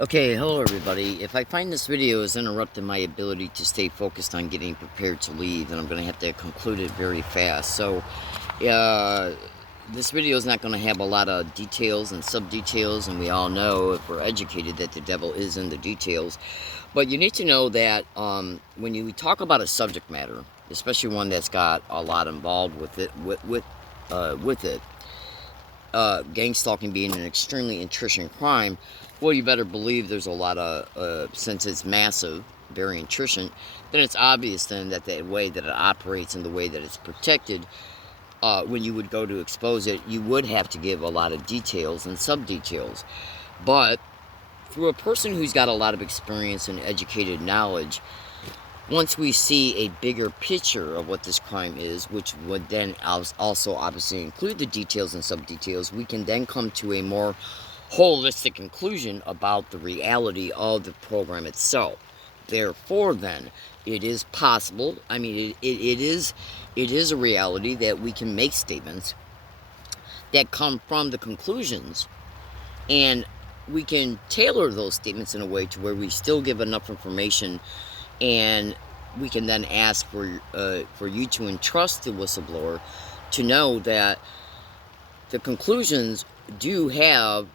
Okay, hello everybody. If I find this video is interrupting my ability to stay focused on getting prepared to leave, then I'm going to have to conclude it very fast. So, uh, this video is not going to have a lot of details and sub-details, and we all know, if we're educated, that the devil is in the details. But you need to know that when you talk about a subject matter, especially one that's got a lot involved with it, gang stalking being an extremely intrusive crime, well, you better believe there's a lot of, since it's massive, very intrusive, then it's obvious then that the way that it operates and the way that it's protected, when you would go to expose it, you would have to give a lot of details and sub-details. But through a person who's got a lot of experience and educated knowledge, once we see a bigger picture of what this crime is, which would then also obviously include the details and sub-details, we can then come to a more holistic conclusion about the reality of the program itself. Therefore, then, it is possible, I mean, it is a reality that we can make statements that come from the conclusions, and we can tailor those statements in a way to where we still give enough information, and we can then ask for you to entrust the whistleblower to know that the conclusions do have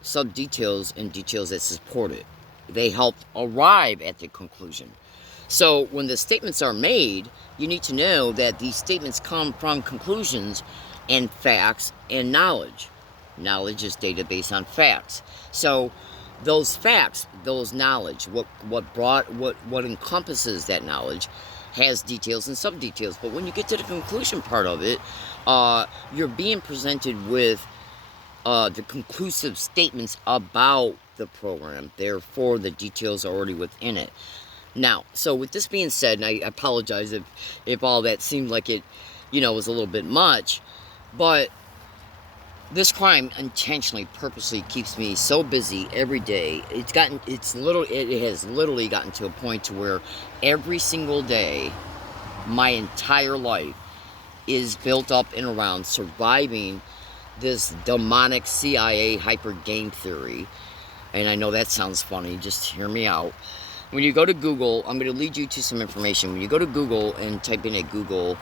sub details and details that support it. They help arrive at the conclusion. So when the statements are made, you need to know that these statements come from conclusions and facts and knowledge. Knowledge is data based on facts. So those facts, those knowledge, what encompasses that knowledge has details and sub details. But when you get to the conclusion part of it, you're being presented with the conclusive statements about the program. Therefore, the details are already within it. Now, so with this being said, and I apologize if all that seemed like it, was a little bit much, but this crime intentionally, purposely keeps me so busy every day. It has literally gotten to a point to where every single day, my entire life is built up and around surviving this demonic CIA hyper game theory. And I know that sounds funny, just hear me out. When you go to Google, I'm going to lead you to some information. When you go to Google and type in at Google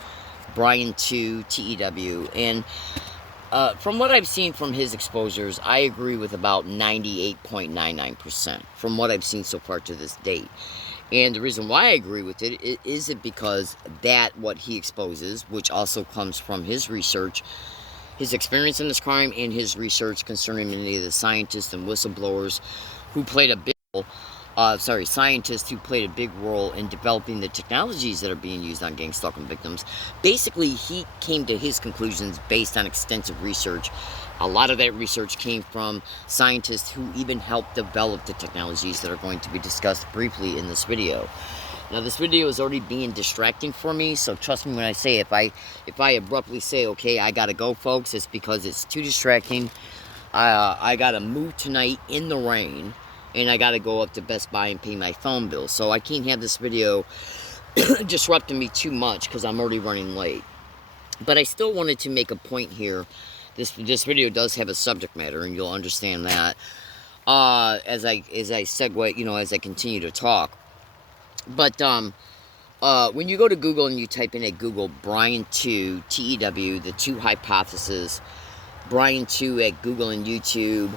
Brian2 TEW, and from what I've seen from his exposures, I agree with about 98.99% from what I've seen so far to this date. And the reason why I agree with it is because that what he exposes, which also comes from his research, his experience in this crime, and his research concerning many of the scientists and whistleblowers who played a big role, scientists who played a big role in developing the technologies that are being used on gang stalking victims. Basically, he came to his conclusions based on extensive research. A lot of that research came from scientists who even helped develop the technologies that are going to be discussed briefly in this video. Now, this video is already being distracting for me, so trust me when I say if I abruptly say, okay, I gotta go, folks, it's because it's too distracting. I gotta move tonight in the rain, and I gotta go up to Best Buy and pay my phone bill, so I can't have this video disrupting me too much because I'm already running late. But I still wanted to make a point here. This video does have a subject matter, and you'll understand that as I segue, as I continue to talk. But when you go to Google and you type in at Google Brian2 TEW, the two hypotheses, Brian2 at Google and YouTube,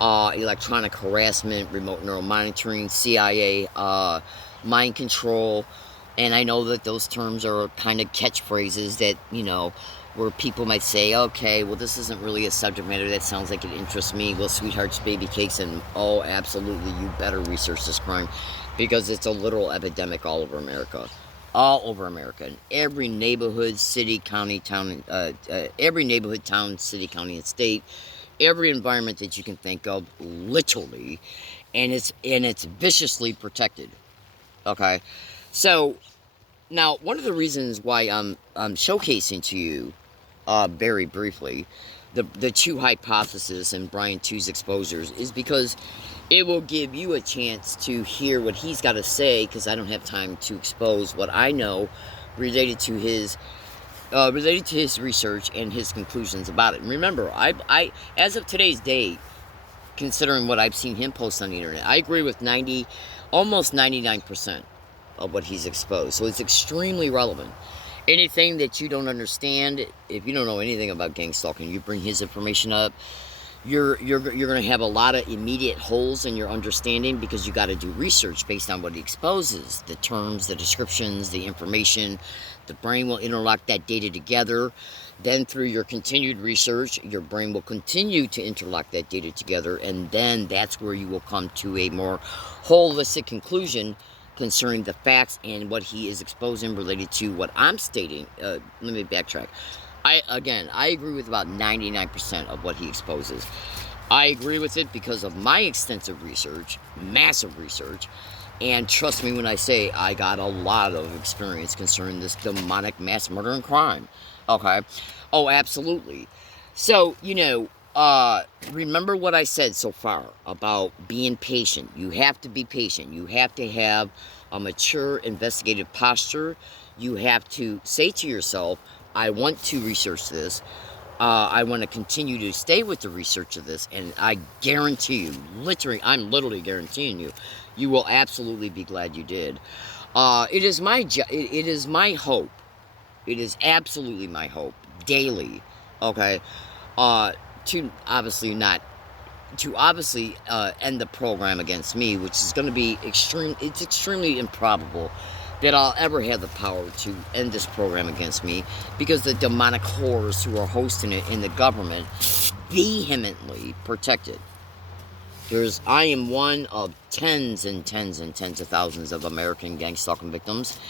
electronic harassment, remote neural monitoring, CIA, mind control, and I know that those terms are kind of catchphrases that, where people might say, okay, well, this isn't really a subject matter that sounds like it interests me. Well, sweethearts, baby cakes, and oh, absolutely, you better research this crime because it's a literal epidemic all over America. All over America. In every neighborhood, city, county, town, every neighborhood, town, city, county, and state, every environment that you can think of, literally, and it's viciously protected. Okay? So, now, one of the reasons why I'm showcasing to you very briefly the two hypotheses and Brian2's exposures is because it will give you a chance to hear what he's got to say, because I don't have time to expose what I know related to his research and his conclusions about it. And remember, I as of today's date, considering what I've seen him post on the internet. I agree with almost 99% of what he's exposed. So it's extremely relevant. Anything that you don't understand, if you don't know anything about gang stalking, you bring his information up, you're going to have a lot of immediate holes in your understanding, because you got to do research based on what he exposes, the terms, the descriptions, the information. The brain will interlock that data together. Then through your continued research, your brain will continue to interlock that data together, and then that's where you will come to a more holistic conclusion concerning the facts and what he is exposing related to what I'm stating. Let me backtrack. I agree with about 99% of what he exposes. I agree with it because of my extensive research, massive research, and trust me when I say I got a lot of experience concerning this demonic mass murder and crime. Okay? Oh, absolutely. So, remember what I said so far about being patient. You have to be patient. You have to have a mature, investigative posture. You have to say to yourself, I want to research this. I want to continue to stay with the research of this. And I guarantee you, I'm literally guaranteeing you, you will absolutely be glad you did. It is my hope. It is absolutely my hope, daily, okay, to obviously end the program against me, which is going to be extremely improbable that I'll ever have the power to end this program against me, because the demonic whores who are hosting it in the government vehemently protect it. I am one of tens and tens and tens of thousands of American gang stalking victims.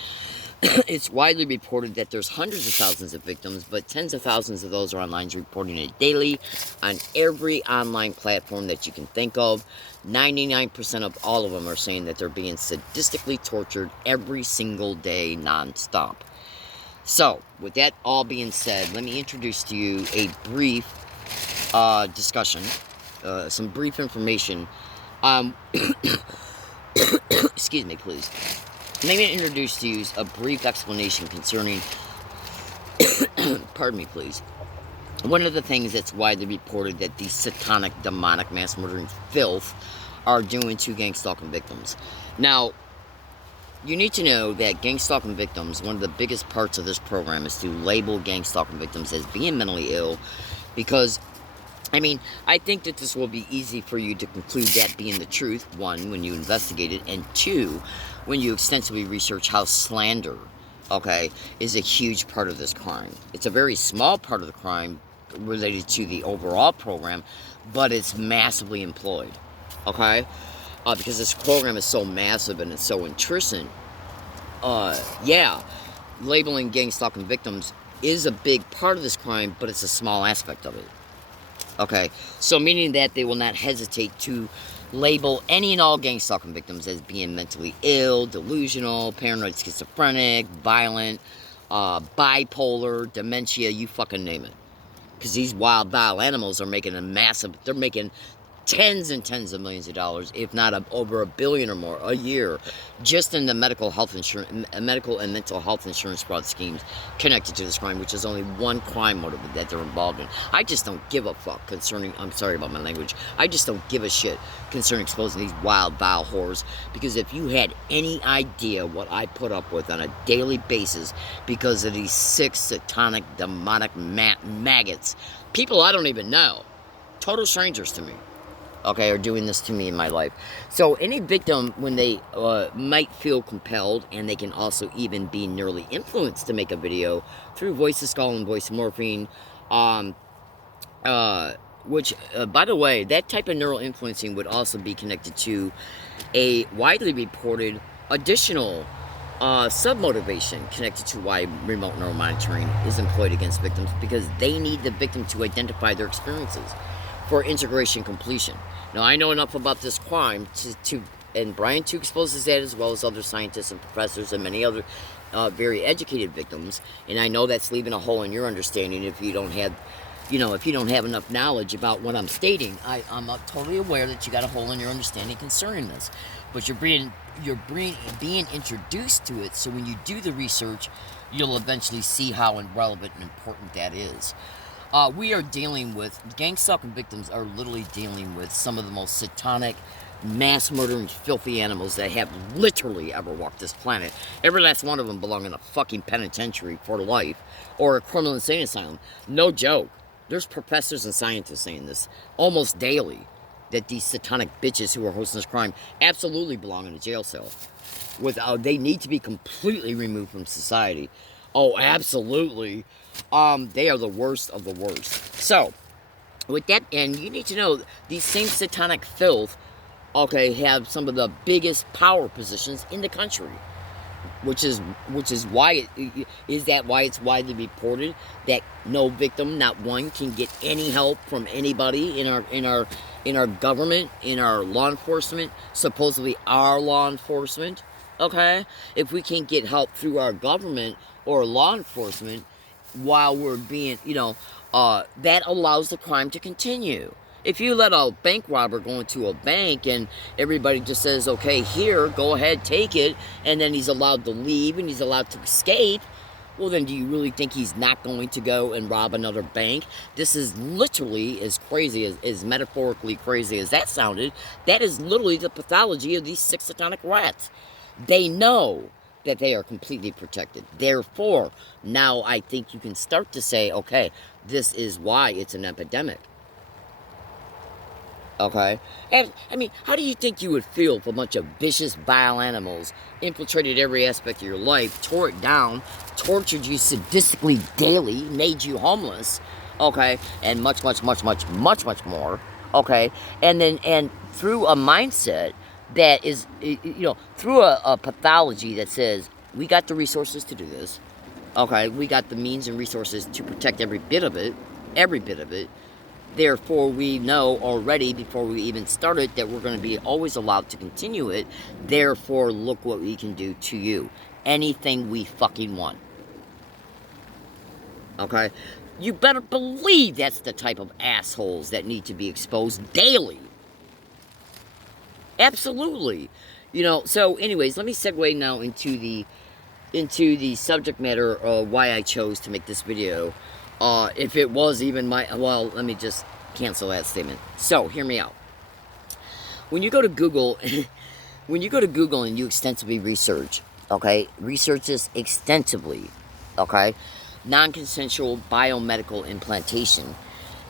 It's widely reported that there's hundreds of thousands of victims, but tens of thousands of those are online reporting it daily on every online platform that you can think of. 99% of all of them are saying that they're being sadistically tortured every single day, nonstop. So, with that all being said, let me introduce to you a brief discussion, some brief information. Excuse me, please. Let me introduce to you a brief explanation concerning, pardon me, please. One of the things that's widely reported that these satanic, demonic, mass murdering filth are doing to gang stalking victims. Now, you need to know that gang stalking victims, one of the biggest parts of this program is to label gang stalking victims as being mentally ill, because I think that this will be easy for you to conclude that being the truth, one, when you investigate it, and two, when you extensively research how slander, is a huge part of this crime. It's a very small part of the crime related to the overall program, but it's massively employed, because this program is so massive and it's so intrusive. Labeling gang stalking victims is a big part of this crime, but it's a small aspect of it. So meaning that they will not hesitate to label any and all gang stalking victims as being mentally ill, delusional, paranoid, schizophrenic, violent, bipolar, dementia, you fucking name it. Because these wild, vile animals are making they're making tens and tens of millions of dollars, if not over $1 billion or more a year, just in the medical and mental health insurance fraud schemes connected to this crime, which is only one crime motive that they're involved in. I just don't give a fuck concerning, I'm sorry about my language, I just don't give a shit concerning exposing these wild, vile whores, because if you had any idea what I put up with on a daily basis because of these sick, satanic, demonic maggots, people I don't even know, total strangers to me, are doing this to me in my life. So any victim, when they might feel compelled, and they can also even be neurally influenced to make a video through voice of skull and voice morphine, which, by the way, that type of neural influencing would also be connected to a widely reported additional sub-motivation connected to why remote neural monitoring is employed against victims, because they need the victim to identify their experiences for integration completion. Now, I know enough about this crime and Brian too exposes that, as well as other scientists and professors and many other very educated victims, and I know that's leaving a hole in your understanding if you don't have enough knowledge about what I'm stating. I'm totally aware that you got a hole in your understanding concerning this, but you're being introduced to it, so when you do the research, you'll eventually see how relevant and important that is. We are dealing with, gang stalking victims are literally dealing with some of the most satanic, mass murdering, filthy animals that have literally ever walked this planet. Every last one of them belong in a fucking penitentiary for life or a criminal insane asylum. No joke. There's professors and scientists saying this almost daily, that these satanic bitches who are hosting this crime absolutely belong in a jail cell. They need to be completely removed from society. Oh, absolutely. They are the worst of the worst. So, with that, and you need to know, these same satanic filth, okay, have some of the biggest power positions in the country. Which is why why it's widely reported that no victim, not one, can get any help from anybody in our government, in our law enforcement, supposedly our law enforcement. Okay, if we can't get help through our government or law enforcement while we're being, that allows the crime to continue. If you let a bank robber go into a bank and everybody just says, okay, here, go ahead, take it, and then he's allowed to leave and he's allowed to escape, well, then do you really think he's not going to go and rob another bank? This is literally as crazy, as metaphorically crazy as that sounded. That is literally the pathology of these sick satanic rats. They know that they are completely protected. Therefore, now I think you can start to say, okay, this is why it's an epidemic. Okay? And, I mean, how do you think you would feel if a bunch of vicious, vile animals infiltrated every aspect of your life, tore it down, tortured you sadistically daily, made you homeless, okay, and much, much, much, much, much, much more, okay, and through a mindset that is, through a pathology that says, we got the resources to do this, okay, we got the means and resources to protect every bit of it, therefore, we know already before we even started that we're going to be always allowed to continue it. Therefore, look what we can do to you. Anything we fucking want. Okay? You better believe that's the type of assholes that need to be exposed daily. Absolutely. So anyways, let me segue now into the subject matter of why I chose to make this video. If it was even well, let me just cancel that statement. So, hear me out. When you go to Google, and you extensively research, okay, research this extensively, okay, non-consensual biomedical implantation,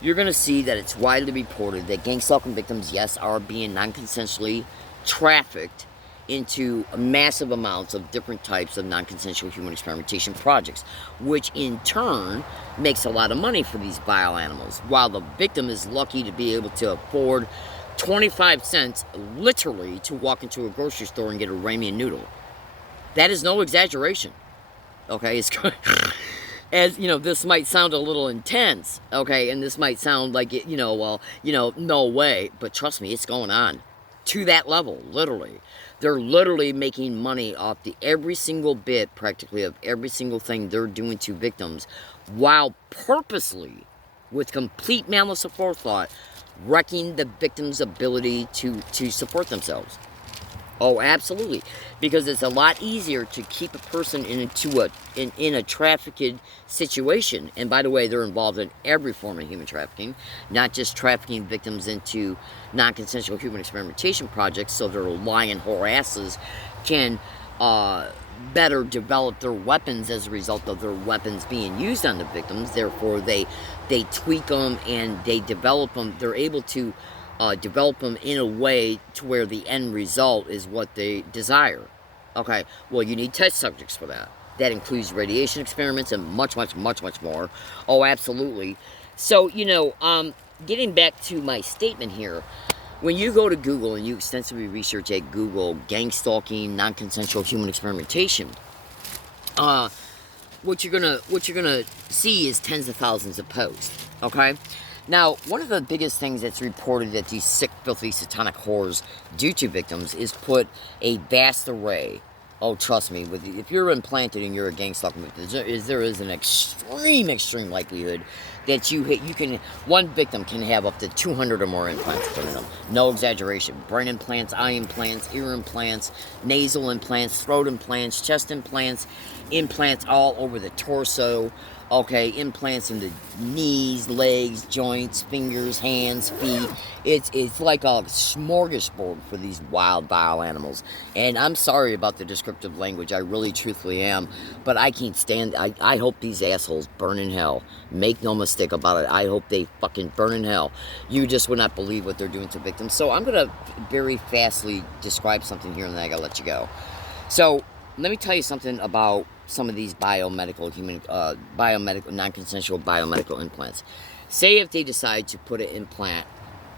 you're going to see that it's widely reported that gang stalking victims, yes, are being non-consensually trafficked into massive amounts of different types of non-consensual human experimentation projects, which in turn makes a lot of money for these vile animals, while the victim is lucky to be able to afford 25 cents literally to walk into a grocery store and get a ramen noodle. That is no exaggeration. Okay, it's as this might sound a little intense, okay, and this might sound like it, no way, but trust me, it's going on to that level, literally. They're literally making money off every single bit, practically, of every single thing they're doing to victims, while purposely, with complete malice of forethought, wrecking the victim's ability to support themselves. Oh, absolutely. Because it's a lot easier to keep a person in a trafficked situation. And by the way, they're involved in every form of human trafficking, not just trafficking victims into non-consensual human experimentation projects, so their lying whore asses can better develop their weapons as a result of their weapons being used on the victims. Therefore, they tweak them and they develop them. They're able to develop them in a way to where the end result is what they desire. Okay, well, you need test subjects for that. That includes radiation experiments and much, much, much, much more. Oh, absolutely. So, getting back to my statement here, when you go to Google and you extensively research at Google gang stalking, non-consensual human experimentation, what you're gonna see is tens of thousands of posts. Okay. Now, one of the biggest things that's reported that these sick, filthy, satanic whores do to victims is put a vast array. Oh, trust me, if you're implanted and you're a gang stalker, there is an extreme likelihood that one victim can have up to 200 or more implants put in them. No exaggeration. Brain implants, eye implants, ear implants, nasal implants, throat implants, chest implants all over the torso. Okay, implants in the knees, legs, joints, fingers, hands, feet. It's like a smorgasbord for these wild, vile animals. And I'm sorry about the descriptive language. I really, truthfully am. But I can't stand. I hope these assholes burn in hell. Make no mistake about it. I hope they fucking burn in hell. You just would not believe what they're doing to victims. So I'm gonna very fastly describe something here, and then I gotta let you go. So let me tell you something about some of these non-consensual biomedical implants. Say if they decide to put an implant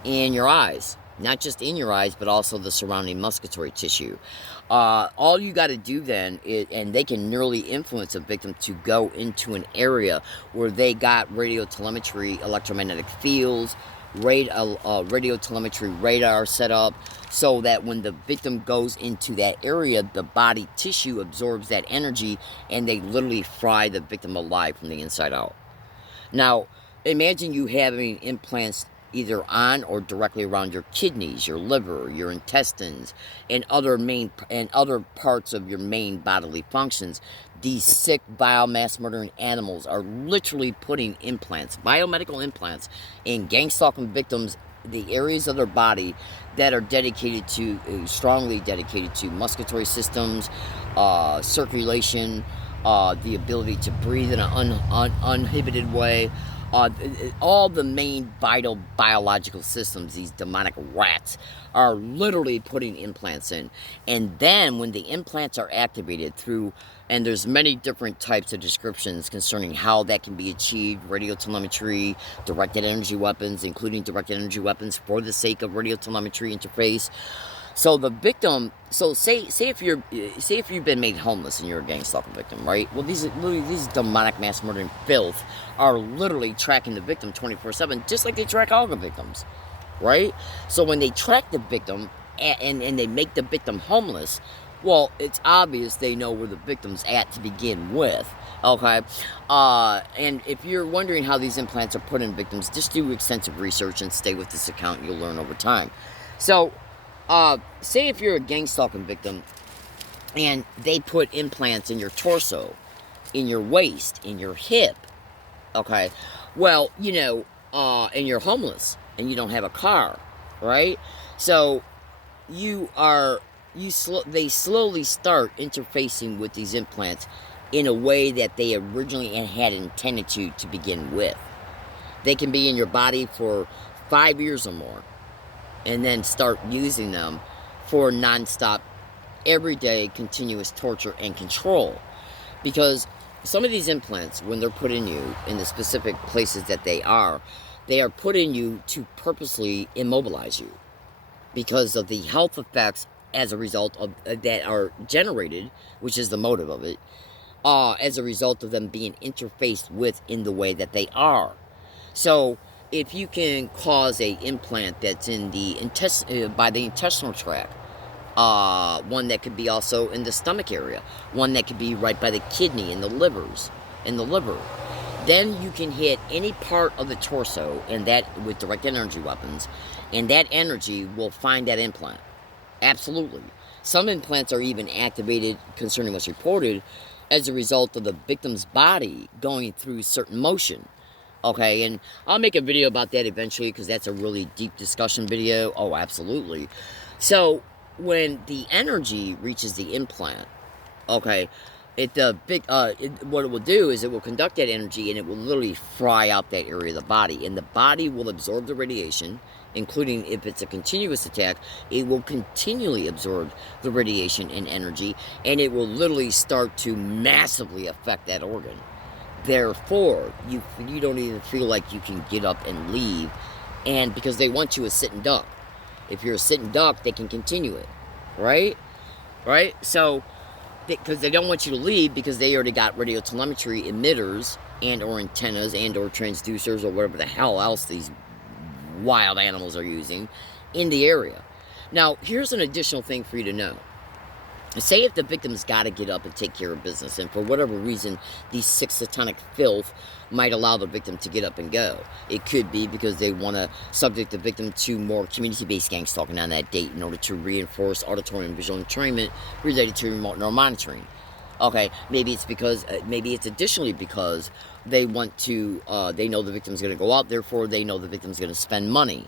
in your eyes, not just in your eyes, but also the surrounding musculatory tissue. All you got to do then is, and they can nearly influence a victim to go into an area where they got radio telemetry, electromagnetic fields, radio telemetry radar set up, so that when the victim goes into that area, the body tissue absorbs that energy and they literally fry the victim alive from the inside out. Now, imagine you having implants either on or directly around your kidneys, your liver, your intestines, and other parts of your main bodily functions. These sick biomass murdering animals are literally putting implants, biomedical implants, in gang stalking victims, the areas of their body that are dedicated to, strongly dedicated to musculatory systems, circulation, the ability to breathe in an uninhibited way. All the main vital biological systems, these demonic rats, are literally putting implants in. And then when the implants are activated through, and there's many different types of descriptions concerning how that can be achieved, radio telemetry, directed energy weapons, including directed energy weapons for the sake of radio telemetry interface. So the victim, say if you've been made homeless and you're a gang stalking victim, right? Well, these demonic mass murdering filth are literally tracking the victim 24/7, just like they track all the victims, right? So when they track the victim and they make the victim homeless, well, it's obvious they know where the victim's at to begin with, okay? And if you're wondering how these implants are put in victims, just do extensive research and stay with this account. You'll learn over time. So, say if you're a gang stalking victim and they put implants in your torso, in your waist, in your hip, okay? Well, and you're homeless and you don't have a car, right? So they slowly start interfacing with these implants in a way that they originally had intended to begin with. They can be in your body for 5 years or more, and then start using them for nonstop, everyday, continuous torture and control. Because some of these implants, when they're put in you, in the specific places that they are put in you to purposely immobilize you, because of the health effects as a result of that are generated, which is the motive of it, as a result of them being interfaced with in the way that they are. So if you can cause a implant that's in the by the intestinal tract, one that could be also in the stomach area, one that could be right by the kidney and the liver, then you can hit any part of the torso, and that with direct energy weapons, and that energy will find that implant. Absolutely. Some implants are even activated, concerning what's reported, as a result of the victim's body going through certain motion. Okay, and I'll make a video about that eventually, because that's a really deep discussion video. Oh, absolutely. So when the energy reaches the implant, okay, what it will do is it will conduct that energy, and it will literally fry out that area of the body, and the body will absorb the radiation, including if it's a continuous attack, it will continually absorb the radiation and energy, and it will literally start to massively affect that organ. Therefore, you don't even feel like you can get up and leave, and because they want you a sitting duck. If you're a sitting duck, they can continue it, right? So, because they don't want you to leave, because they already got radio telemetry emitters and or antennas and or transducers or whatever the hell else these wild animals are using in the area. Now, here's an additional thing for you to know. Say if the victim's got to get up and take care of business, and for whatever reason, these sick satanic filth might allow the victim to get up and go. It could be because they want to subject the victim to more community-based gang stalking on that date in order to reinforce auditory and visual entrainment related to remote neuromonitoring. Okay, maybe it's because, maybe it's additionally because they want to, they know the victim's going to go out, therefore they know the victim's going to spend money.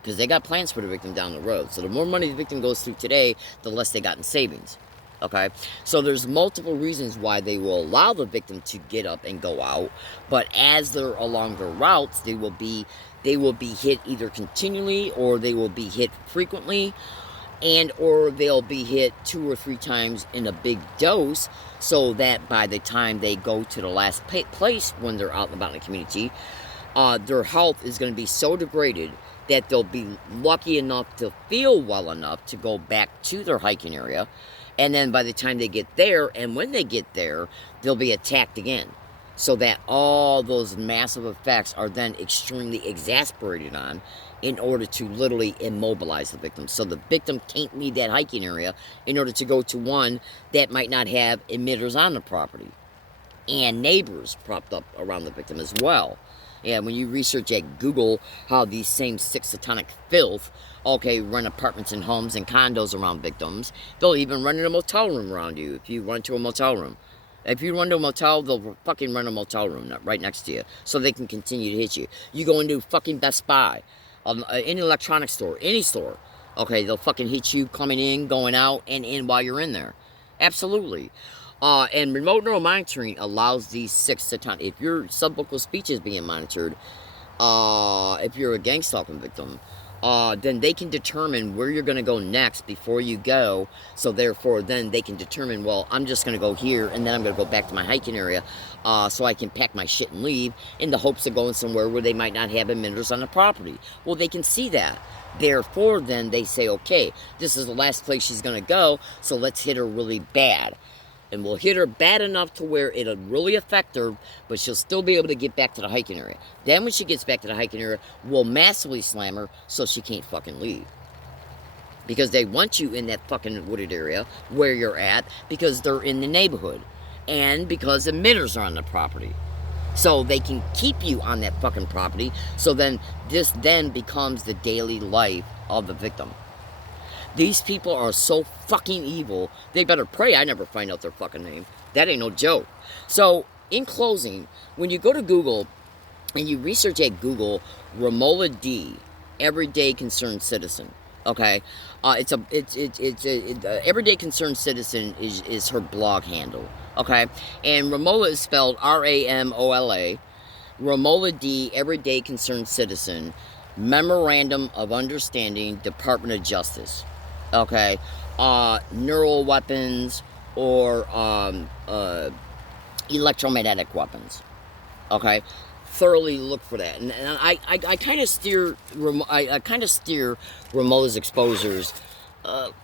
Because they got plans for the victim down the road. So the more money the victim goes through today, the less they got in savings. Okay? So there's multiple reasons why they will allow the victim to get up and go out. But as they're along their routes, they will be hit either continually, or they will be hit frequently, and or they'll be hit 2 or 3 times in a big dose, so that by the time they go to the last place when they're out and about in the community, their health is going to be so degraded that they'll be lucky enough to feel well enough to go back to their hiking area. And then by the time they get there, and when they get there, they'll be attacked again. So that all those massive effects are then extremely exasperated on, in order to literally immobilize the victim. So the victim can't leave that hiking area in order to go to one that might not have emitters on the property. And neighbors propped up around the victim as well. And when you research at Google how these same sick satanic filth, okay, run apartments and homes and condos around victims, they'll even run in a motel room around you if you run to a motel room. If you run to a motel, they'll fucking run a motel room right next to you so they can continue to hit you. You go into fucking Best Buy, any electronics store, any store, okay, they'll fucking hit you coming in, going out, and in while you're in there. Absolutely. And remote neural monitoring allows these 6 to 10. If your subvocal speech is being monitored, if you're a gang stalking victim, then they can determine where you're going to go next before you go. So therefore, then they can determine, well, I'm just going to go here, and then I'm going to go back to my hiking area, so I can pack my shit and leave, in the hopes of going somewhere where they might not have emitters on the property. Well, they can see that. Therefore, then they say, okay, this is the last place she's going to go, so let's hit her really bad. And we'll hit her bad enough to where it'll really affect her, but she'll still be able to get back to the hiking area. Then when she gets back to the hiking area, we'll massively slam her so she can't fucking leave. Because they want you in that fucking wooded area where you're at, because they're in the neighborhood. And because emitters are on the property. So they can keep you on that fucking property, so then this then becomes the daily life of the victim. These people are so fucking evil, they better pray I never find out their fucking name. That ain't no joke. So, in closing, when you go to Google and you research at Google, Romola D, Everyday Concerned Citizen, okay? Everyday Concerned Citizen is her blog handle, okay? And Romola is spelled R-A-M-O-L-A. Romola D, Everyday Concerned Citizen, Memorandum of Understanding, Department of Justice. Okay, neural weapons or electromagnetic weapons. Okay, thoroughly look for that, and I kind of steer Romola's exposures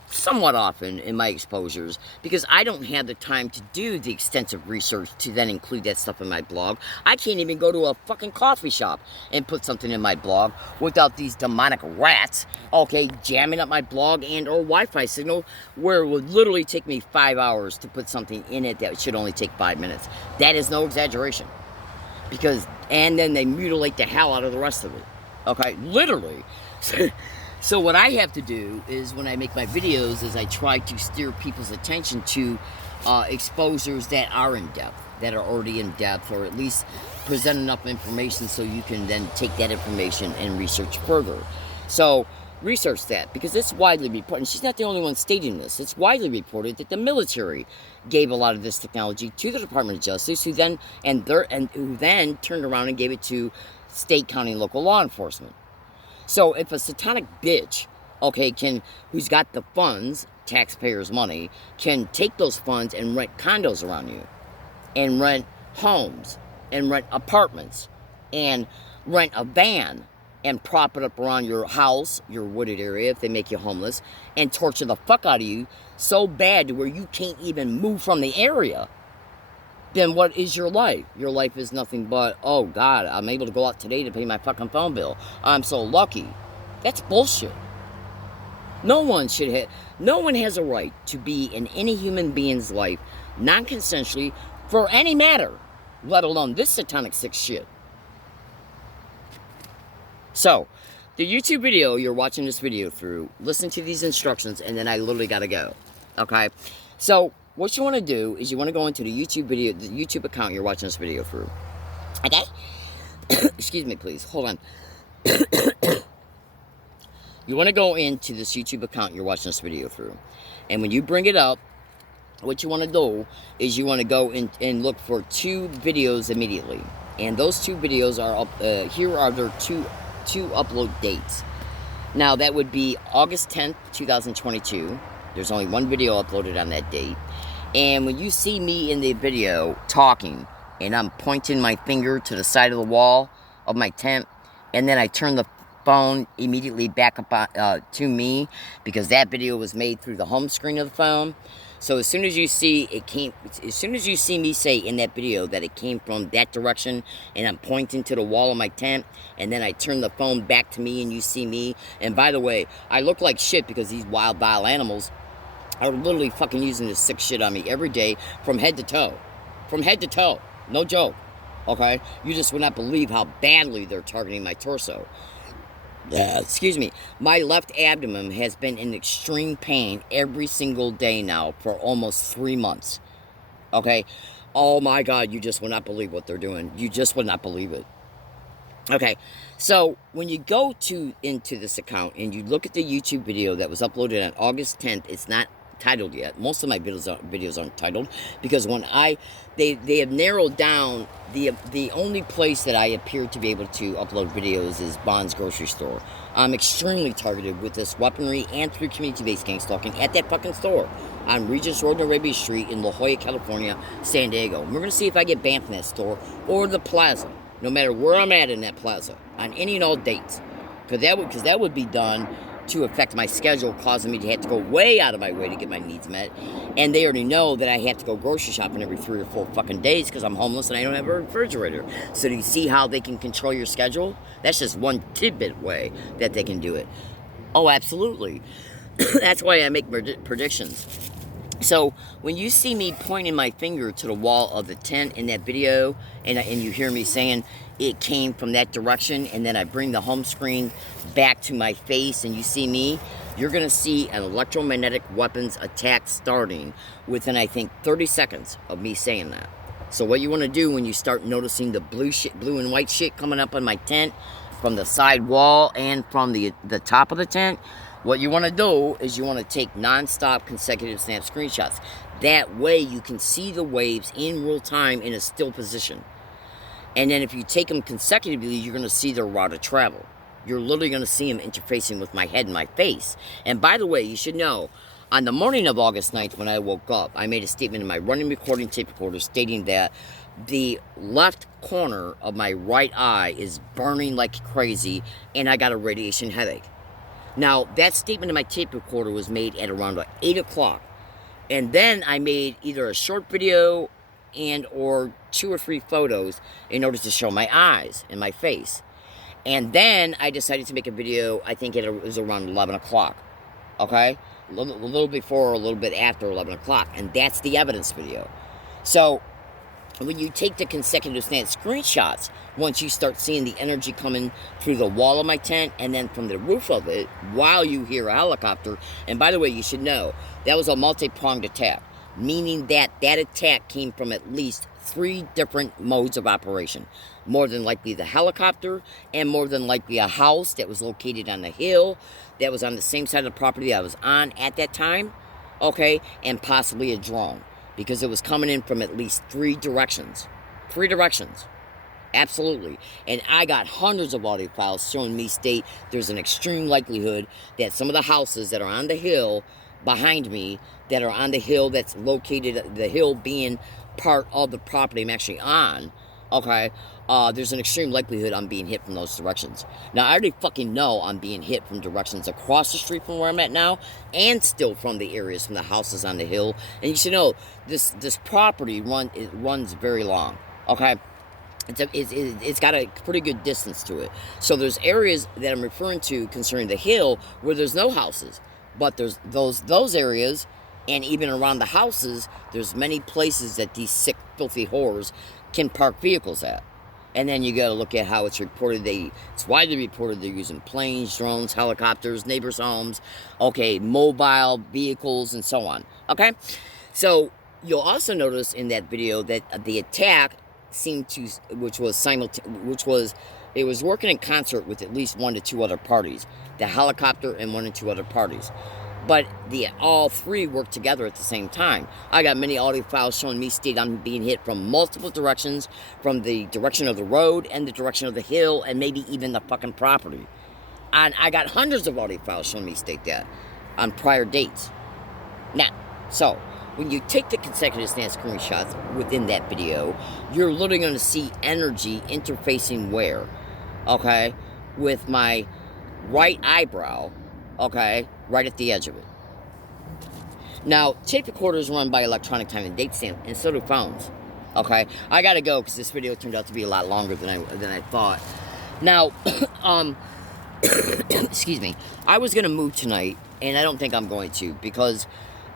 somewhat often in my exposures, because I don't have the time to do the extensive research to then include that stuff in my blog. I can't even go to a fucking coffee shop and put something in my blog without these demonic rats, okay, jamming up my blog and or Wi-Fi signal, where it would literally take me 5 hours to put something in it that should only take 5 minutes. That is no exaggeration. And then they mutilate the hell out of the rest of it. Okay, literally. So what I have to do is, when I make my videos, is I try to steer people's attention to exposures that are in depth, that are already in depth, or at least present enough information so you can then take that information and research further. So research that, because it's widely reported, and she's not the only one stating this. It's widely reported that the military gave a lot of this technology to the Department of Justice, who then turned around and gave it to state, county, and local law enforcement. So if a satanic bitch, okay, who's got the funds, taxpayers' money, can take those funds and rent condos around you, and rent homes, and rent apartments, and rent a van, and prop it up around your house, your wooded area, if they make you homeless, and torture the fuck out of you so bad to where you can't even move from the area, then what is your life? Your life is nothing but, oh God, I'm able to go out today to pay my fucking phone bill. I'm so lucky. That's bullshit. No one has a right to be in any human being's life non-consensually for any matter, let alone this satanic sick shit. So, the YouTube video you're watching this video through, listen to these instructions, and then I literally gotta go. Okay? So, what you want to do is you want to go into the YouTube account you're watching this video through. Okay? Excuse me, please. Hold on. You want to go into this YouTube account you're watching this video through. And when you bring it up, what you want to do is you want to go in and look for 2 videos immediately. And those 2 videos are up. Here are their two upload dates. Now, that would be August 10th, 2022. There's only 1 video uploaded on that date. And when you see me in the video talking, and I'm pointing my finger to the side of the wall of my tent, and then I turn the phone immediately back up to me, because that video was made through the home screen of the phone. So as soon as you see me say in that video that it came from that direction, and I'm pointing to the wall of my tent, and then I turn the phone back to me and you see me, and by the way, I look like shit because these wild animals are literally fucking using this sick shit on me every day from head to toe. From head to toe. No joke. Okay? You just would not believe how badly they're targeting my torso. Excuse me. My left abdomen has been in extreme pain every single day now for almost 3 months. Okay? Oh my God, you just would not believe what they're doing. You just would not believe it. Okay, so when you go into this account and you look at the YouTube video that was uploaded on August 10th, it's not titled yet. Most of my videos aren't titled, because when they have narrowed down the only place that I appear to be able to upload videos is Bond's grocery store. I'm extremely targeted with this weaponry and through community-based gang stalking at that fucking store on Regis Road and Arabia Street in La Jolla, California, San Diego. And we're gonna see if I get banned from that store or the plaza, no matter where I'm at in that plaza, on any and all dates, because that would be done to affect my schedule, causing me to have to go way out of my way to get my needs met. And they already know that I have to go grocery shopping every 3 or 4 fucking days because I'm homeless and I don't have a refrigerator. So do you see how they can control your schedule? That's just one tidbit way that they can do it. Oh, absolutely. That's why I make predictions. So when you see me pointing my finger to the wall of the tent in that video, and you hear me saying it came from that direction, and then I bring the home screen back to my face and you see me, you're going to see an electromagnetic weapons attack starting within, I think, 30 seconds of me saying that. So what you want to do when you start noticing the blue and white shit coming up on my tent from the side wall and from the top of the tent, what you want to do is you want to take non-stop consecutive snap screenshots. That way you can see the waves in real time in a still position. And then if you take them consecutively, you're going to see their route of travel. You're literally going to see them interfacing with my head and my face. And by the way, you should know, on the morning of August 9th when I woke up, I made a statement in my running recording tape recorder stating that the left corner of my right eye is burning like crazy and I got a radiation headache. Now, that statement in my tape recorder was made at around 8 o'clock. And then I made either a short video and or 2 or 3 photos in order to show my eyes and my face. And then I decided to make a video, I think it was around 11 o'clock. Okay? A little before or a little bit after 11 o'clock. And that's the evidence video. So when you take the consecutive snap screenshots, once you start seeing the energy coming through the wall of my tent and then from the roof of it while you hear a helicopter, and by the way, you should know, that was a multi-pronged attack, meaning that that attack came from at least 3 different modes of operation. More than likely the helicopter, and more than likely a house that was located on the hill that was on the same side of the property I was on at that time, okay, and possibly a drone, because it was coming in from at least 3 directions. 3 directions. Absolutely. And I got hundreds of audio files showing me state there's an extreme likelihood that some of the houses that are on the hill behind me, that are on the hill that's located, the hill being part of the property I'm actually on, okay, there's an extreme likelihood I'm being hit from those directions. Now, I already fucking know I'm being hit from directions across the street from where I'm at now, and still from the areas, from the houses on the hill. And you should know, this property runs very long, okay? It's got a pretty good distance to it. So there's areas that I'm referring to concerning the hill where there's no houses. But there's those areas, and even around the houses, there's many places that these sick, filthy whores can park vehicles at. And then you got to look at how it's reported. It's widely reported they're using planes, drones, helicopters, neighbors' homes, okay, mobile vehicles, and so on. Okay? So you'll also notice in that video that the attack seemed to, which was it was working in concert with at least 1 to 2 other parties, the helicopter and 1 and 2 other parties. But all 3 worked together at the same time. I got many audio files showing me state I'm being hit from multiple directions, from the direction of the road and the direction of the hill and maybe even the fucking property. And I got hundreds of audio files showing me state that on prior dates. Now, so when you take the consecutive stance screenshots within that video, you're literally going to see energy interfacing where, okay, with my right eyebrow, okay, right at the edge of it. Now, tape recorders run by electronic time and date stamp, and so do phones. Okay, I gotta go because this video turned out to be a lot longer than I thought. Now, excuse me. I was gonna move tonight, and I don't think I'm going to because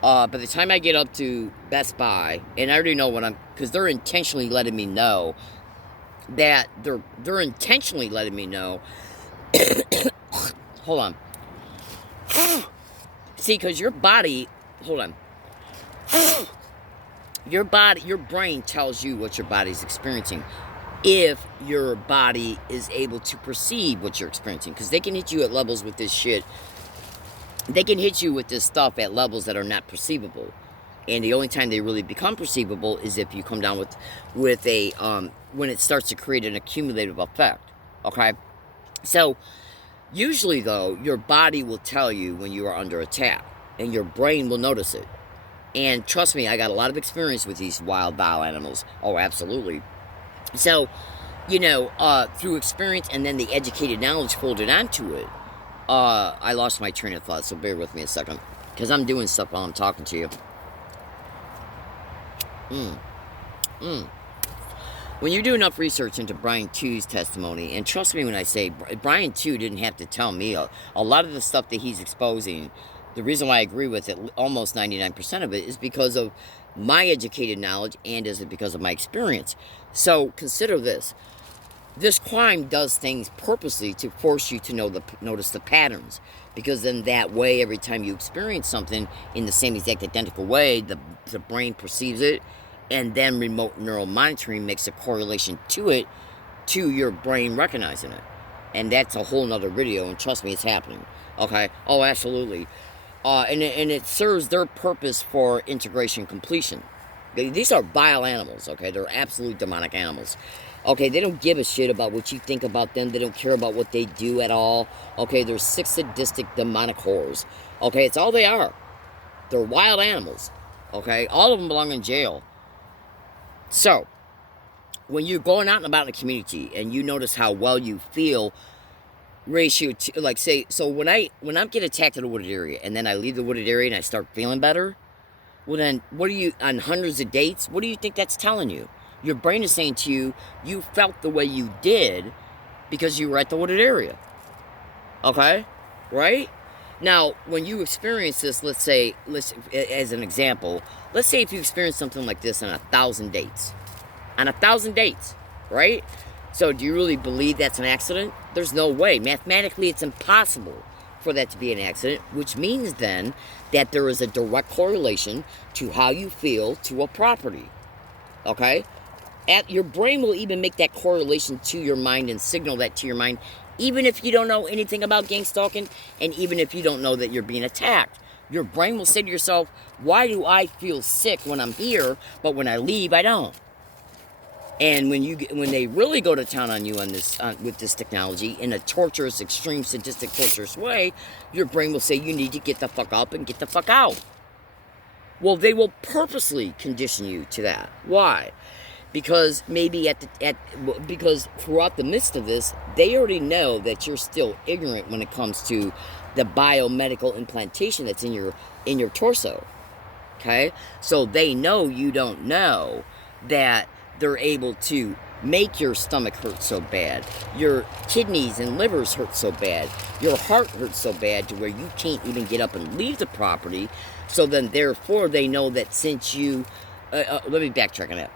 by the time I get up to Best Buy, and I already know what because they're intentionally letting me know that they're intentionally letting me know. Hold on. See, because your body, hold on. Your brain tells you what your body's experiencing. If your body is able to perceive what you're experiencing. Because they can hit you at levels with this shit. They can hit you with this stuff at levels that are not perceivable. And the only time they really become perceivable is if you come down with a, when it starts to create an accumulative effect. Okay? So, usually, though, your body will tell you when you are under attack, and your brain will notice it. And trust me, I got a lot of experience with these wild, vile animals. Oh, absolutely. So, through experience and then the educated knowledge folded onto it, I lost my train of thought, so bear with me a second. Because I'm doing stuff while I'm talking to you. When you do enough research into Brian Tew's testimony, and trust me when I say Brian Tew didn't have to tell me a lot of the stuff that he's exposing, the reason why I agree with it, almost 99% of it, is because of my educated knowledge and is it because of my experience. So consider this. This crime does things purposely to force you to notice the patterns. Because then that way, every time you experience something in the same exact identical way, the brain perceives it, and then remote neural monitoring makes a correlation to it, to your brain recognizing it. And that's a whole nother video, and trust me, it's happening. Okay? Oh, absolutely. And it serves their purpose for integration completion. These are vile animals, okay? They're absolute demonic animals. Okay, they don't give a shit about what you think about them. They don't care about what they do at all. Okay, they're 6 sadistic demonic whores. Okay, it's all they are. They're wild animals. Okay, all of them belong in jail. So, when you're going out and about in the community and you notice how well you feel ratio to, like, say, so when I get attacked in a wooded area and then I leave the wooded area and I start feeling better, well then, what do you, on hundreds of dates, what do you think that's telling you? Your brain is saying to you, you felt the way you did because you were at the wooded area. Okay? Right? Now, when you experience this, let's say, as an example, let's say if you experience something like this on 1,000 dates. On 1,000 dates, right? So do you really believe that's an accident? There's no way. Mathematically, it's impossible for that to be an accident, which means then that there is a direct correlation to how you feel to a property. Okay? Your brain will even make that correlation to your mind and signal that to your mind, even if you don't know anything about gang stalking, and even if you don't know that you're being attacked. Your brain will say to yourself, why do I feel sick when I'm here, but when I leave, I don't? And when they really go to town on you with this technology in a torturous, extreme, sadistic, torturous way, your brain will say you need to get the fuck up and get the fuck out. Well, they will purposely condition you to that. Why? Because maybe because throughout the midst of this, they already know that you're still ignorant when it comes to the biomedical implantation that's in your torso. Okay? So they know you don't know that they're able to make your stomach hurt so bad, your kidneys and livers hurt so bad, your heart hurts so bad to where you can't even get up and leave the property. So then therefore they know that since you let me backtrack on that.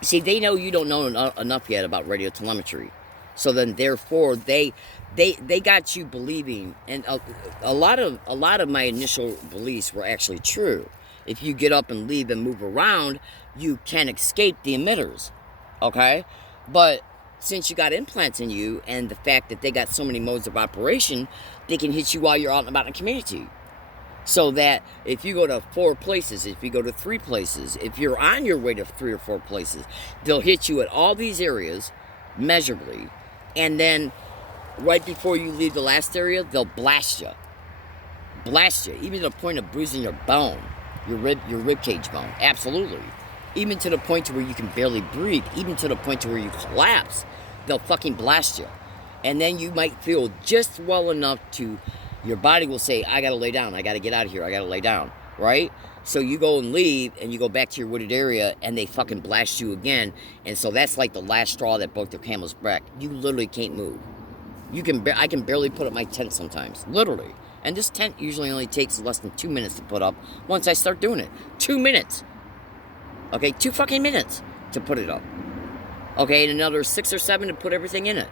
See, they know you don't know enough yet about radio telemetry. So then therefore they got you believing, and a lot of my initial beliefs were actually true. if you get up and leave and move around, you can escape the emitters, okay? But since you got implants in you and the fact that they got so many modes of operation, they can hit you while you're out and about in the community. So that if you go to 4 places, if you go to 3 places, if you're on your way to 3 or 4 places, they'll hit you at all these areas measurably. And then right before you leave the last area, they'll blast you. Blast you, even to the point of bruising your bone, your rib cage bone. Absolutely. Even to the point to where you can barely breathe, even to the point to where you collapse. They'll fucking blast you. And then you might feel just well enough to, your body will say, I gotta lay down, I gotta get out of here, I gotta lay down, right? So you go and leave, and you go back to your wooded area, and they fucking blast you again. And so that's like the last straw that broke the camel's back. You literally can't move. I can barely put up my tent sometimes, literally. And this tent usually only takes less than 2 minutes to put up once I start doing it. 2 minutes. Okay, 2 fucking minutes to put it up. Okay, and another 6 or 7 to put everything in it.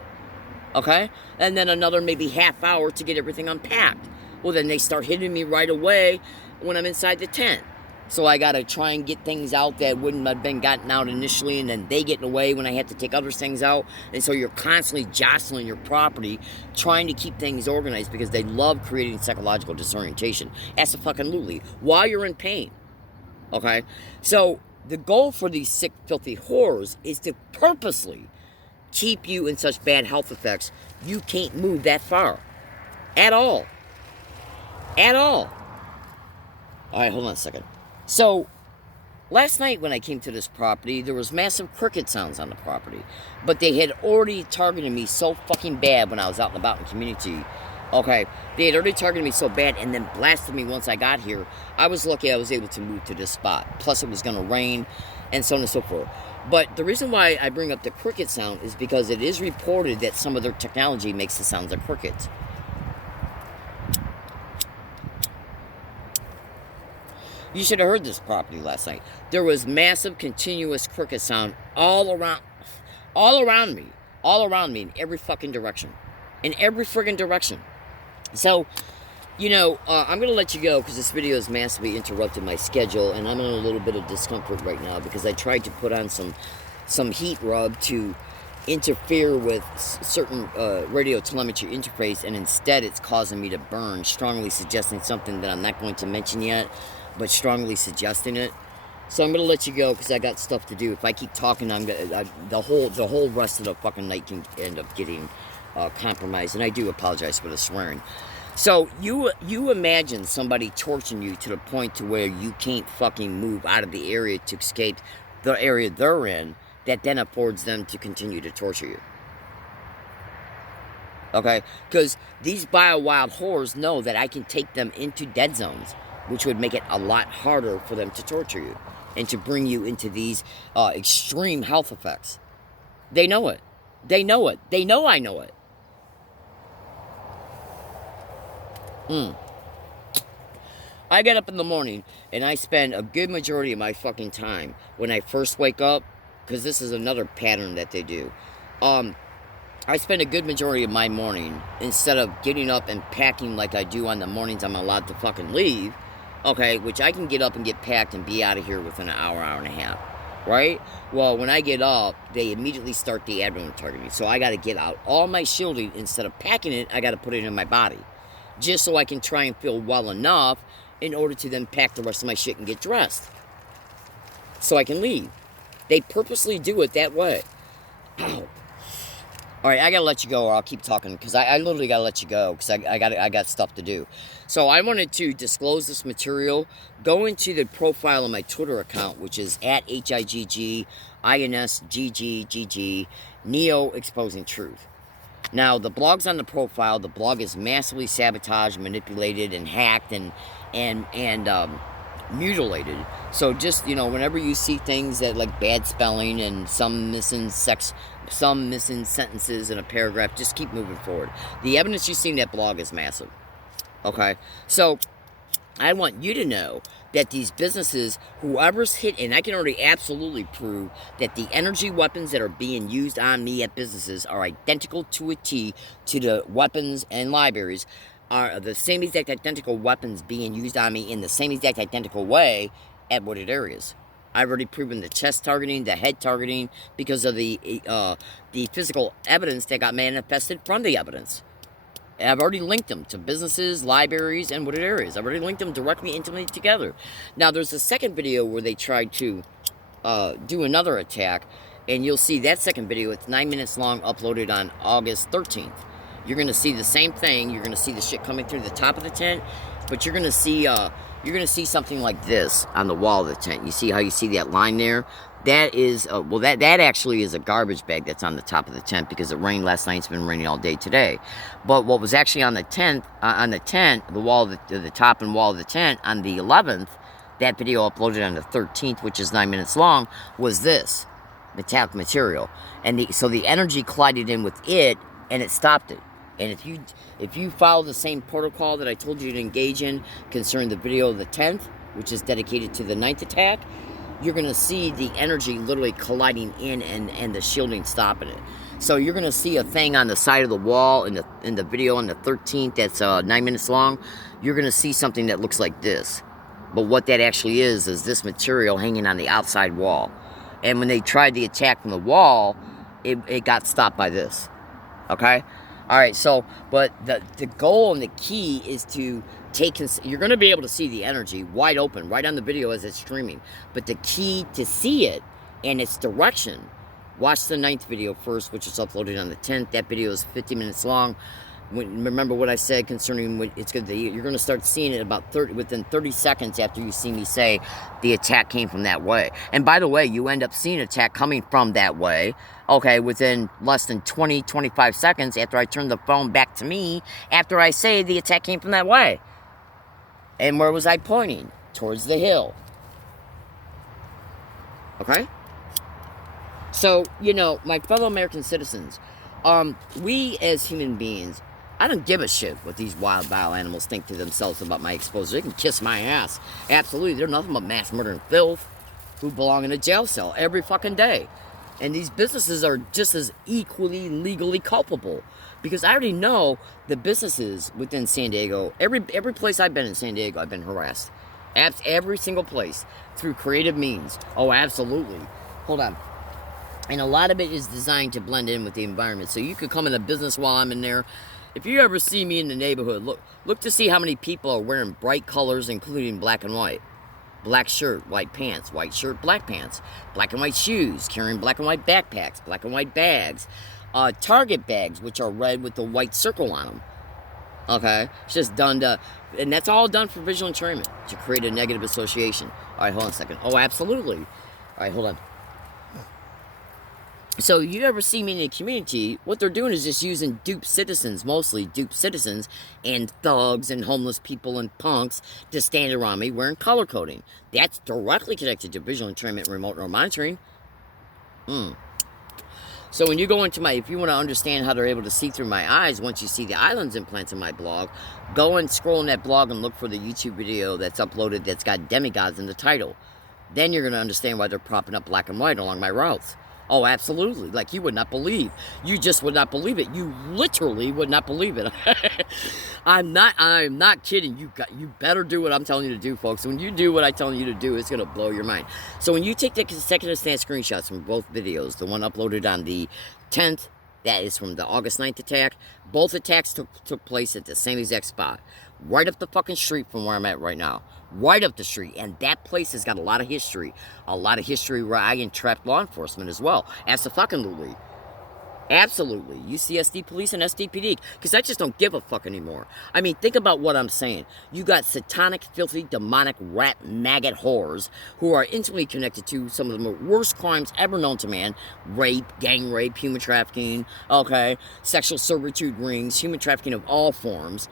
Okay? And then another maybe half hour to get everything unpacked. Well, then they start hitting me right away when I'm inside the tent. So I gotta try and get things out that wouldn't have been gotten out initially, and then they getting away when I had to take other things out. And so you're constantly jostling your property, trying to keep things organized because they love creating psychological disorientation. Absolutely. While you're in pain. Okay? So the goal for these sick, filthy whores is to purposely keep you in such bad health effects you can't move that far. At all. At all. Alright, hold on a second. So, last night when I came to this property, there was massive cricket sounds on the property. But they had already targeted me so fucking bad when I was out and about in the community. Okay, they had already targeted me so bad and then blasted me once I got here. I was lucky I was able to move to this spot. Plus it was going to rain and so on and so forth. But the reason why I bring up the cricket sound is because it is reported that some of their technology makes the sounds of crickets. You should have heard this property last night. There was massive, continuous cricket sound all around me, in every fucking direction. In every friggin' direction. So, you know, I'm going to let you go because this video has massively interrupted my schedule, and I'm in a little bit of discomfort right now because I tried to put on some heat rub to interfere with certain radio telemetry interface, and instead it's causing me to burn, strongly suggesting something that I'm not going to mention yet, but strongly suggesting it. So I'm gonna let you go because I got stuff to do. If I keep talking, the whole rest of the fucking night can end up getting compromised, and I do apologize for the swearing. So you imagine somebody torturing you to the point to where you can't fucking move out of the area to escape the area they're in, that then affords them to continue to torture you. Okay? Because these bio-wild whores know that I can take them into dead zones, which would make it a lot harder for them to torture you and to bring you into these extreme health effects. They know it. They know it. They know I know it. I get up in the morning and I spend a good majority of my fucking time when I first wake up, because this is another pattern that they do. I spend a good majority of my morning, instead of getting up and packing like I do on the mornings I'm allowed to fucking leave, okay, which I can get up and get packed and be out of here within an hour, hour and a half, right? Well, when I get up, they immediately start the abdomen targeting. So I got to get out all my shielding. Instead of packing it, I got to put it in my body, just so I can try and feel well enough in order to then pack the rest of my shit and get dressed so I can leave. They purposely do it that way. Ow. All right, I gotta let you go, or I'll keep talking, because I literally gotta let you go, because I got stuff to do. So I wanted to disclose this material. Go into the profile of my Twitter account, which is at HIGGINSGGGG, Neo Exposing Truth. Now, the blog's on the profile. The blog is massively sabotaged, manipulated, and hacked, and mutilated. So just, you know, whenever you see things that like bad spelling and some missing sentences in a paragraph, just keep moving forward. The evidence you see in that blog is massive. Okay? So I want you to know that these businesses, whoever's hit, and I can already absolutely prove that the energy weapons that are being used on me at businesses are identical to a T to the weapons and libraries are the same exact identical weapons being used on me in the same exact identical way at wooded areas. I've already proven the chest targeting, the head targeting, because of the physical evidence that got manifested from the evidence. And I've already linked them to businesses, libraries, and wooded areas. I've already linked them directly, intimately together. Now, there's a second video where they tried to do another attack, and you'll see that second video. It's 9 minutes long, uploaded on August 13th. You're going to see the same thing. You're going to see the shit coming through the top of the tent, but you're going to see something like this on the wall of the tent. You see how you see that line there? That is, well, that actually is a garbage bag that's on the top of the tent because it rained last night. It's been raining all day today. But what was actually on the tent, the wall, the top and wall of the tent on the 11th, that video uploaded on the 13th, which is 9 minutes long, was this metallic material. And so the energy collided in with it, and it stopped it. And if you follow the same protocol that I told you to engage in concerning the video of the 10th, which is dedicated to the 9th attack, you're going to see the energy literally colliding in and the shielding stopping it. So you're going to see a thing on the side of the wall in the video on the 13th that's 9 minutes long. You're going to see something that looks like this. But what that actually is this material hanging on the outside wall. And when they tried the attack from the wall, it got stopped by this. Okay? All right, so, but the goal and the key is to you're going to be able to see the energy wide open, right on the video as it's streaming. But the key to see it and its direction, watch the 9th video first, which is uploaded on the 10th. That video is 50 minutes long. Remember what I said concerning it's good. You're going to start seeing it about within 30 seconds after you see me say the attack came from that way. And by the way, you end up seeing an attack coming from that way, okay, within less than 20, 25 seconds after I turn the phone back to me, after I say the attack came from that way. And where was I pointing? Towards the hill. Okay? So, you know, my fellow American citizens, we as human beings, I don't give a shit what these wild, vile animals think to themselves about my exposure. They can kiss my ass. Absolutely. They're nothing but mass murder and filth who belong in a jail cell every fucking day. And these businesses are just as equally legally culpable. Because I already know the businesses within San Diego, every place I've been in San Diego, I've been harassed. Every single place. Through creative means. Oh, absolutely. Hold on. And a lot of it is designed to blend in with the environment. So you could come in a business while I'm in there. If you ever see me in the neighborhood, look to see how many people are wearing bright colors, including black and white. Black shirt, white pants, white shirt, black pants. Black and white shoes, carrying black and white backpacks, black and white bags. Target bags, which are red with the white circle on them. Okay? It's just done to... And that's all done for visual entrainment, to create a negative association. All right, hold on a second. Oh, absolutely. All right, hold on. So you ever see me in the community, what they're doing is just using dupe citizens, mostly dupe citizens, and thugs and homeless people and punks to stand around me wearing color coding. That's directly connected to visual entrainment and remote neural monitoring. So when you go into if you want to understand how they're able to see through my eyes, once you see the islands implants in my blog, go and scroll in that blog and look for the YouTube video that's uploaded that's got demigods in the title. Then you're going to understand why they're propping up black and white along my routes. Oh, absolutely. Like you would not believe. You just would not believe it. You literally would not believe it. I'm not kidding. You better do what I'm telling you to do, folks. When you do what I'm telling you to do, it's going to blow your mind. So when you take the consecutive snap screenshots from both videos, the one uploaded on the 10th, that is from the August 9th attack, both attacks took place at the same exact spot. Right up the fucking street from where I'm at right now. Right up the street. And that place has got a lot of history. A lot of history where I entrapped law enforcement as well. Absolutely. Absolutely. UCSD police and SDPD. Because I just don't give a fuck anymore. I mean, think about what I'm saying. You got satanic, filthy, demonic, rat, maggot whores who are intimately connected to some of the worst crimes ever known to man. Rape, gang rape, human trafficking, okay, sexual servitude rings, human trafficking of all forms.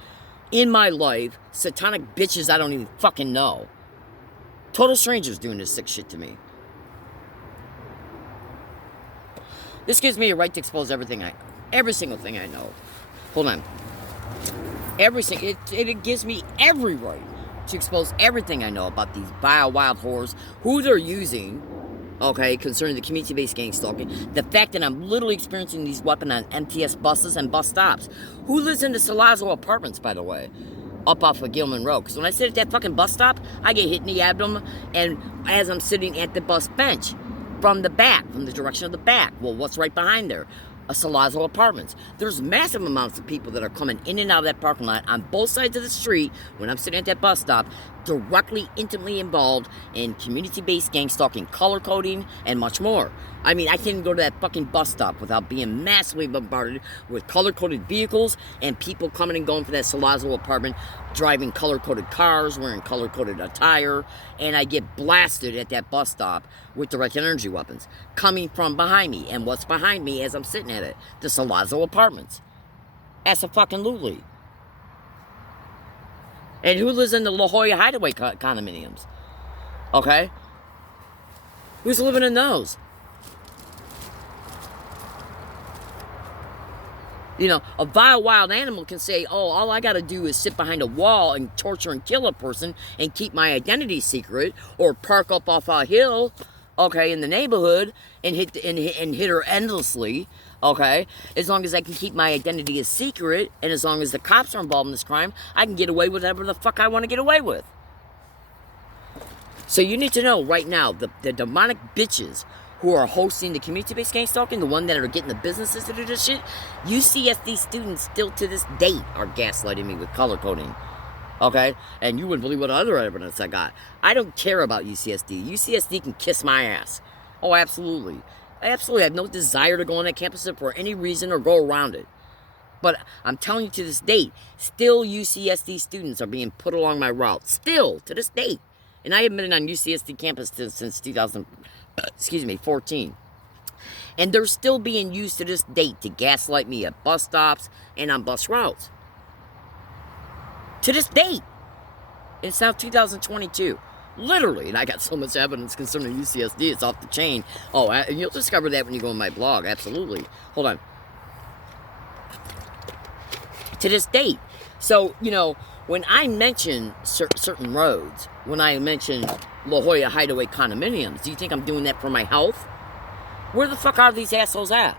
In my life, satanic bitches I don't even fucking know. Total strangers doing this sick shit to me. This gives me a right to expose every single thing I know. Hold on. It gives me every right to expose everything I know about these vile, wild whores, who they're using okay, concerning the community-based gang stalking, the fact that I'm literally experiencing these weapons on MTS buses and bus stops. Who lives in the Salazzo apartments, by the way? Up off of Gilman Road. Because when I sit at that fucking bus stop, I get hit in the abdomen, and as I'm sitting at the bus bench, from the back, from the direction of the back, well, what's right behind there? A Salazzo Apartments. There's massive amounts of people that are coming in and out of that parking lot on both sides of the street when I'm sitting at that bus stop, directly, intimately involved in community-based gang stalking, color coding, and much more. I mean, I can't go to that fucking bus stop without being massively bombarded with color-coded vehicles and people coming and going for that Salazzo apartment, driving color-coded cars, wearing color-coded attire, and I get blasted at that bus stop with directed energy weapons coming from behind me. And what's behind me as I'm sitting at it? The Salazzo apartments. Absolutely. And who lives in the La Jolla Hideaway condominiums? Okay? Who's living in those? You know, a vile wild animal can say, oh, all I got to do is sit behind a wall and torture and kill a person and keep my identity secret, or park up off a hill, okay, in the neighborhood and hit her endlessly, okay? As long as I can keep my identity a secret, and as long as the cops are involved in this crime, I can get away with whatever the fuck I want to get away with. So you need to know right now, the demonic bitches who are hosting the community-based gang stalking, the one that are getting the businesses to do this shit, UCSD students still to this date are gaslighting me with color coding. Okay? And you wouldn't believe what other evidence I got. I don't care about UCSD. UCSD can kiss my ass. Oh, absolutely. I absolutely have no desire to go on that campus for any reason or go around it. But I'm telling you, to this date, still UCSD students are being put along my route. Still, to this date. And I haven't been on UCSD campus since 2014. And they're still being used to this date to gaslight me at bus stops and on bus routes. To this date. It's now 2022. Literally. And I got so much evidence concerning UCSD, it's off the chain. Oh, and you'll discover that when you go on my blog. Absolutely. Hold on. To this date. So, you know, when I mention certain roads, when I mention La Jolla Hideaway condominiums, do you think I'm doing that for my health? Where the fuck are these assholes at?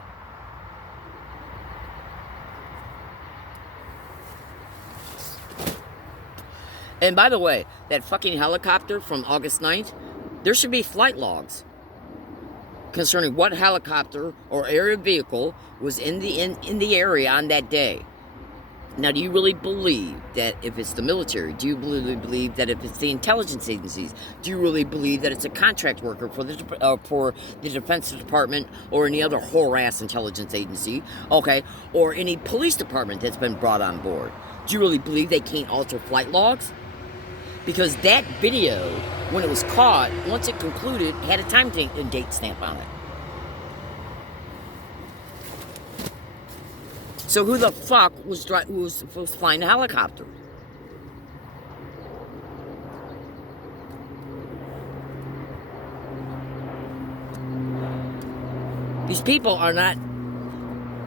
And by the way, that fucking helicopter from August 9th, there should be flight logs concerning what helicopter or aerial vehicle was in the area on that day. Now, do you really believe that if it's the military? Do you really believe that if it's the intelligence agencies? Do you really believe that it's a contract worker for the Defense Department or any other whore-ass intelligence agency? Okay, or any police department that's been brought on board? Do you really believe they can't alter flight logs? Because that video, when it was caught, once it concluded, had a time and date stamp on it. So who the fuck was flying the helicopter? These people are not,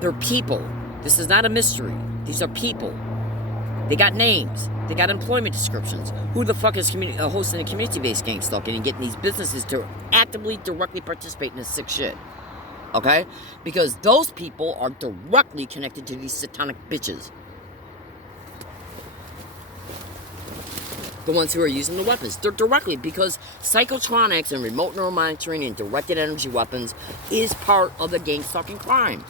they're people. This is not a mystery. These are people. They got names. They got employment descriptions. Who the fuck is hosting a community-based gang stalking and getting these businesses to actively, directly participate in this sick shit? Okay? Because those people are directly connected to these satanic bitches. The ones who are using the weapons. They're directly, because psychotronics and remote neural monitoring and directed energy weapons is part of the gang stalking crime.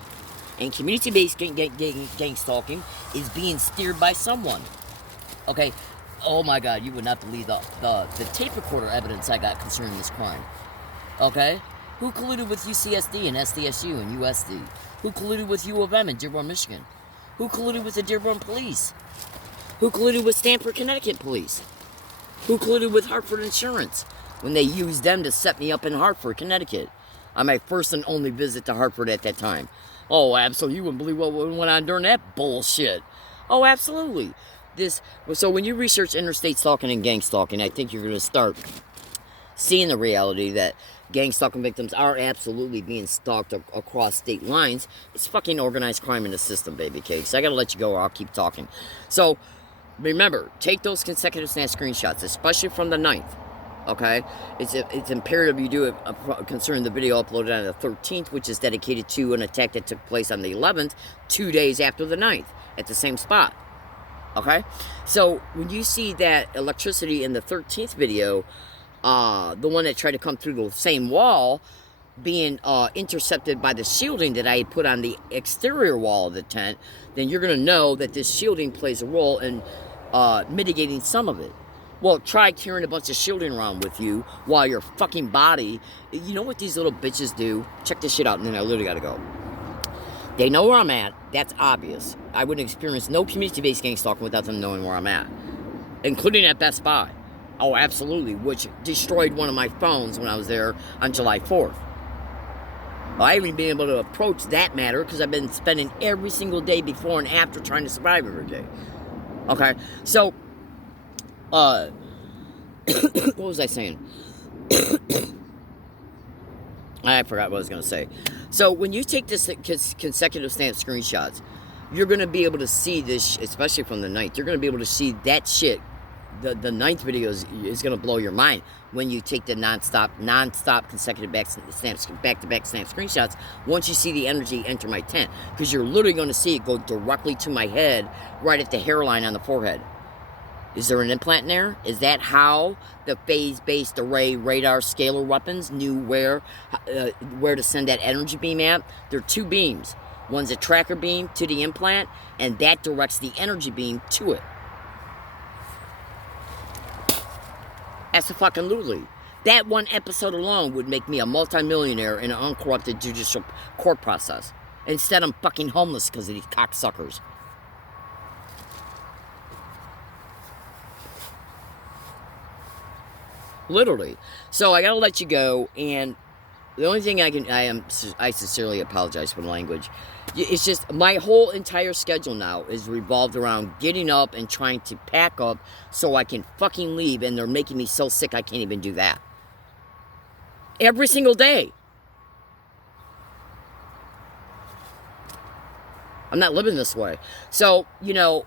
And community-based gang stalking is being steered by someone. Okay? Oh my God, you would not believe the tape recorder evidence I got concerning this crime. Okay? Who colluded with UCSD and SDSU and USD? Who colluded with U of M in Dearborn, Michigan? Who colluded with the Dearborn Police? Who colluded with Stamford, Connecticut Police? Who colluded with Hartford Insurance when they used them to set me up in Hartford, Connecticut on my first and only visit to Hartford at that time? Oh, absolutely. You wouldn't believe what went on during that bullshit. Oh, absolutely. So when you research interstate stalking and gang stalking, I think you're going to start seeing the reality that gang stalking victims are absolutely being stalked across state lines. It's fucking organized crime in the system, baby cakes. I gotta let you go or I'll keep talking. So, remember, take those consecutive snap screenshots, especially from the 9th. Okay, it's imperative you do it concerning the video uploaded on the 13th, which is dedicated to an attack that took place on the 11th, 2 days after the 9th, at the same spot. Okay, so when you see that electricity in the 13th video, the one that tried to come through the same wall, being intercepted by the shielding that I had put on the exterior wall of the tent, then you're going to know that this shielding plays a role in mitigating some of it. Well, try carrying a bunch of shielding around with you while your fucking body... You know what these little bitches do? Check this shit out, and then I literally gotta go. They know where I'm at. That's obvious. I wouldn't experience no community-based gang stalking without them knowing where I'm at. Including at Best Buy. Oh, absolutely. Which destroyed one of my phones when I was there on July 4th. Well, I haven't been able to approach that matter because I've been spending every single day before and after trying to survive every day. Okay? So... what was I saying? I forgot what I was going to say. So, when you take this consecutive snap screenshots, you're going to be able to see this, especially from the 9th. You're going to be able to see that shit. The 9th video is going to blow your mind when you take the non-stop consecutive back-to-back snap screenshots once you see the energy enter my tent. Because you're literally going to see it go directly to my head, right at the hairline on the forehead. Is there an implant in there? Is that how the phase-based array radar scalar weapons knew where to send that energy beam at? There are two beams. One's a tracker beam to the implant, and that directs the energy beam to it. Absolutely. That one episode alone would make me a multimillionaire in an uncorrupted judicial court process. Instead, I'm fucking homeless because of these cocksuckers. Literally. So I gotta let you go, and the only thing I sincerely apologize for the language. It's just my whole entire schedule now is revolved around getting up and trying to pack up so I can fucking leave, and they're making me so sick I can't even do that. Every single day. I'm not living this way. So, you know,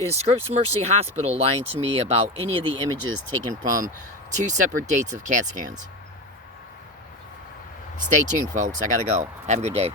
is Scripps Mercy Hospital lying to me about any of the images taken from 2 separate dates of CAT scans? Stay tuned, folks. I gotta go. Have a good day.